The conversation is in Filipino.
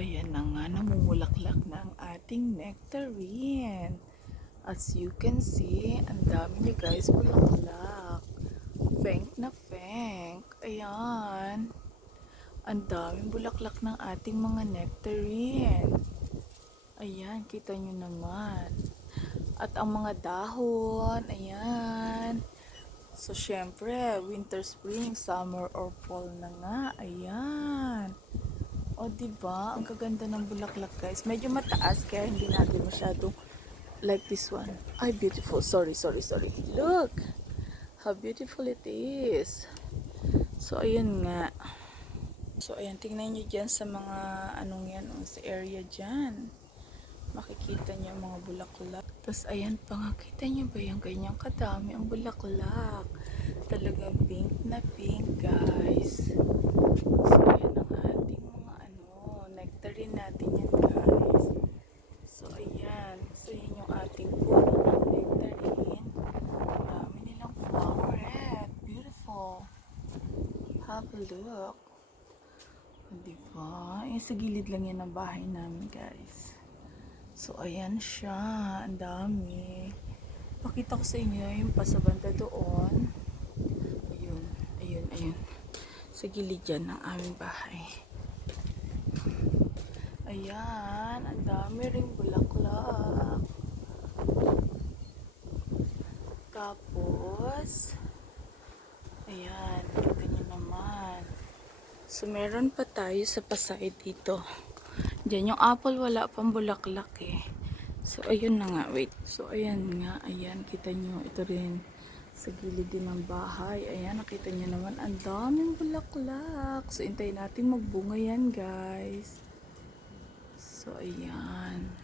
ayan na nga, namumulaklak na ang ating nectarine. As you can see, ang dami niya guys, bulaklak. Pink na pink. Ayan. Ang daming bulaklak ng ating mga nectarine. Ayan, kita nyo naman. At ang mga dahon, ayan. So, syempre, winter, spring, summer, or fall na nga. Ayan. O, diba? Ang kaganda ng bulaklak, guys. Medyo mataas, kaya hindi natin masyadong like this one. Ay, beautiful. Sorry. Look! How beautiful it is. So, ayan nga. So, ayan. Tingnan nyo dyan sa mga, anong yan, sa area dyan. Makikita nyo ang mga bulaklak. Tapos, ayan pa nga. Kita nyo ba yung ganyang kadami ang bulaklak? Talagang pink na pink, guys. So, ayan ang ating mga nectarine natin yan, guys. So, ayan. So, yun yung ating puno ng nectarine. Ang dami nilang flower. Beautiful. Have a look. Diba? Yung sa gilid lang yan ng bahay namin, guys. So, ayan siya. Ang dami. Pakita ko sa inyo yung pasabanda doon. Ayun. Sa gilid yan ng aming bahay. Ayan. Ang dami ring bulaklak. Tapos, ayan. Kita nyo naman. So, meron pa tayo sa pasay dito. Diyan yung apple, wala pang bulaklak eh. So, ayun na nga. Wait. So, ayan nga. Ayan, kita nyo. Ito rin. Sa gilid din ng bahay. Ayan, nakita nyo naman. Ang daming bulaklak. So, hintayin natin magbunga yan, guys. So, ayan.